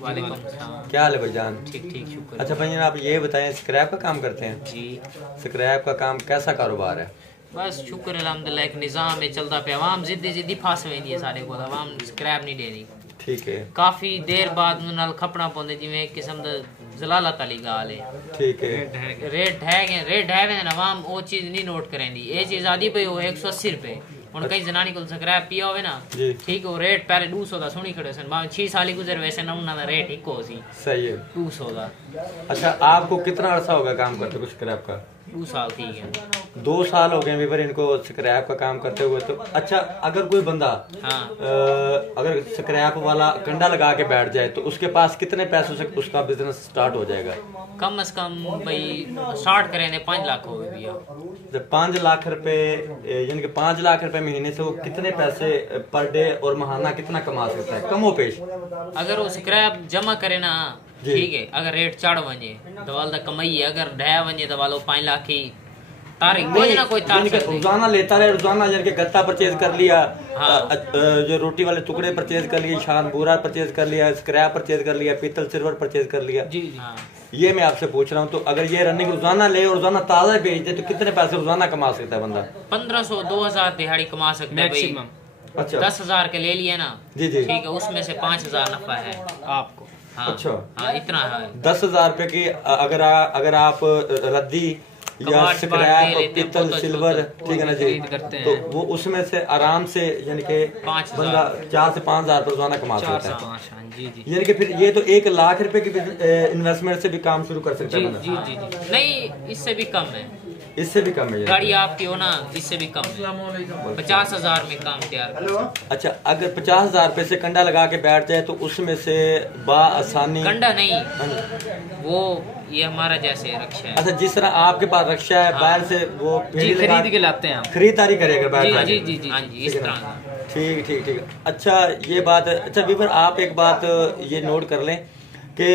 वालेकुम सलाम। क्या हाल है भाईजान? ठीक ठीक, शुक्र। अच्छा भाईजान, आप ये बताएं, स्क्रैप का काम करते हैं? जी स्क्रैप का काम कैसा कारोबार है? बस शुक्र अल्हम्दुलिल्लाह, एक निज़ाम में चलता पे। आवाम जिद्दी जिद्दी फास में है सारे को, आवाम स्क्रैप नहीं देनी। ठीक है, काफ़ी देर बाद नाल खपना पौंदे, जिवें एक किस्म दा जलालत वाली गाल है। ठीक है। रेट है ना, आवाम वो चीज़ नहीं नोट करेंदी। ये चीज़ आदि पे हो 180 रुपए। ਹੁਣ ਕਈ ਜਨਾਨੀ ਕੋਲ ਸਕ੍ਰੈਪ ਪਿਆ ਹੋਵੇ ਨਾ, ठीक है, रेट पहले 200 ਦਾ ਸੁਣੀ ਖੜੇ ਸਨ, 6 ਸਾਲ ही गुजर वैसे ना उन्होंने रेट इको सी। सही है, 200 ਦਾ। अच्छा, आपको कितना अरसा होगा काम करते हुए स्क्रैप का? 2 साल ठीक है। 2 साल हो गए वीवर इनको स्क्रैप का काम करते हुए। तो अच्छा, अगर कोई बंदा अगर स्क्रैप वाला कंडा लगा के बैठ जाए तो उसके पास कितने पैसों से उसका बिजनेस स्टार्ट हो जाएगा? कम से कम भाई स्टार्ट करें 5 लाख हो भैया। 5 लाख रुपए, यानी कि 5 लाख रुपए महीने से वो कितने पैसे पर डे और महाना कितना कमा सकता है कमो पेश? अगर वो स्क्रैप जमा करे ना, ठीक है, अगर रेट चढ़ वजे तो वाल कमाई है, अगर ढह वजे तो वालो 5 लाख ही तारीख कोई ना कोई तारीख रोजाना लेता रहे, रोजाना यानी कि गत्ता परचेज कर लिया, जो रोटी वाले टुकड़े परचेज कर लिए, शान बूरा परचेज कर लिया, स्क्रैप परचेज कर लिया, पीतल सिल्वर परचेज कर लिया। जी ये मैं आपसे पूछ रहा हूँ, तो अगर ये रनिंग रोजाना ले और रोजाना ताजा बेच दे तो कितने पैसे रोजाना कमा सकता है बंदा? 1500 2000 दिहाड़ी कमा सकता है भाई। अच्छा, 10,000 के ले लिए ना, जी जी, ठीक है, उसमें से 5,000 नफा है आपको। हाँ, अच्छा, हाँ, इतना है। 10,000 रुपए की अगर आप रद्दी या स्क्रैप पीतल सिल्वर, ठीक है ना जी, तो वो उसमें से आराम से यानी कि बंदा 4 से 5,000 रोजाना कमा सकता है। यानी कि फिर ये तो 1 लाख रुपए की इन्वेस्टमेंट से भी काम शुरू कर सकता है। जी जी जी, नहीं, इससे भी कम है। इससे भी कम है गाड़ी आपकी हो ना, इससे भी कम है। 50,000 में काम तैयार। अच्छा, अगर 50,000 रुपए से कंडा लगा के बैठ जाए तो उसमें से आसानी? कंडा नहीं, वो ये हमारा जैसे रक्षा है। अच्छा, जिस तरह आपके पास रक्षा है, बाहर से वो खरीद के लाते हैं, खरीदारी करेगा बाहर। जी जी जी, हाँ जी, इस तरह। ठीक ठीक ठीक। अच्छा, ये बात, अच्छा वीवर, आप एक बात ये नोट कर लें कि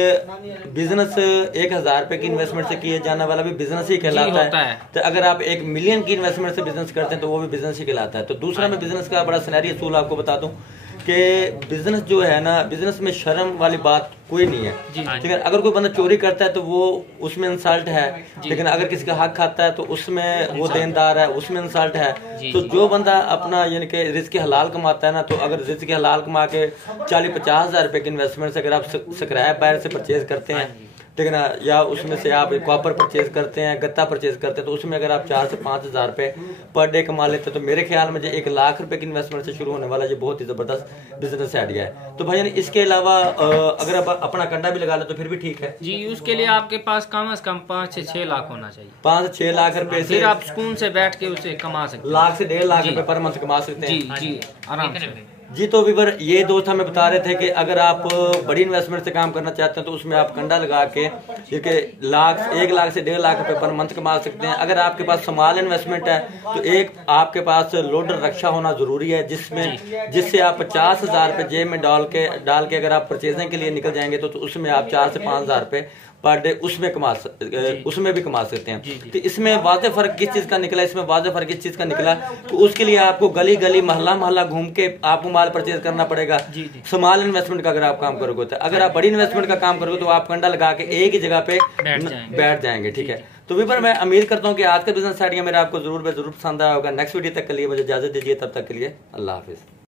बिजनेस 1,000 रुपए की इन्वेस्टमेंट से किए जाने वाला भी बिजनेस ही कहलाता है। तो अगर आप 1 मिलियन की इन्वेस्टमेंट से बिजनेस करते हैं तो वो भी बिजनेस ही कहलाता है। तो दूसरा, मैं बिजनेस का बड़ा सुनहरी असूल आपको बता दूं कि बिजनेस जो है ना, बिजनेस में शर्म वाली बात कोई नहीं है, ठीक है। अगर कोई बंदा चोरी करता है तो वो उसमें इंसल्ट है, लेकिन अगर किसी का हक खाता है तो उसमें वो देनदार है, उसमें इंसल्ट है। तो जो बंदा अपना यानी कि रिस्क हलाल कमाता है ना, तो अगर रिस्क हलाल कमा के 40-50 हजार रुपए की इन्वेस्टमेंट से अगर आप स्क्रैप बाहर से परचेज करते हैं, ठीक है ना, या उसमें से आप कॉपर परचेज करते हैं, गत्ता परचेज करते हैं, तो उसमें अगर आप 4 से 5 हजार रुपए पर डे कमा लेते हैं तो मेरे ख्याल में जो 1 लाख रुपए की इन्वेस्टमेंट से शुरू होने वाला ये बहुत ही जबरदस्त बिजनेस आइडिया है। तो भाई, इसके अलावा अगर आप अपना कंडा भी लगा ले तो फिर भी ठीक है जी। उसके लिए आपके पास कम से कम 5 से 6 लाख होना चाहिए। 5 से 6 लाख रुपए से फिर आप सुकून से बैठ के उसे कमा सकते हैं। लाख से 1.5 लाख रुपए पर मंथ कमा सकते हैं। जी जी, आराम से जी। तो वीवर, ये दोस्त हमें बता रहे थे कि अगर आप बड़ी इन्वेस्टमेंट से काम करना चाहते हैं तो उसमें आप कंडा लगा के 1 लाख से 1.5 लाख रुपए पर मंथ कमा सकते हैं। अगर आपके पास स्मॉल इन्वेस्टमेंट है तो एक आपके पास लोडर रक्षा होना जरूरी है, जिससे आप 50,000 रुपए जेब में डाल के अगर आप परचेजिंग के लिए निकल जाएंगे तो उसमें आप 4 से 5 हजार रुपए पर डे उसमें भी कमा सकते हैं। तो इसमें वाज़ेह फर्क किस चीज का निकला? इसमें वाज़ेह फर्क इस चीज का निकला तो उसके लिए आपको गली गली मोहल्ला मोहल्ला घूम के आपको माल परचेज करना पड़ेगा। स्मॉल इन्वेस्टमेंट का अगर आप काम करोगे, तो अगर आप बड़ी इन्वेस्टमेंट का काम करोगे तो आप कंडा लगा के एक ही जगह पे बैठ जाएंगे, ठीक है। तो वीवर, मैं उम्मीद करता हूँ कि आज का बिजनेस आइडिया मेरा आपको जरूर पसंद आया होगा। नेक्स्ट वीडियो तक के लिए मुझे इजाजत दीजिए, तब तक के लिए अल्लाह हाफिज।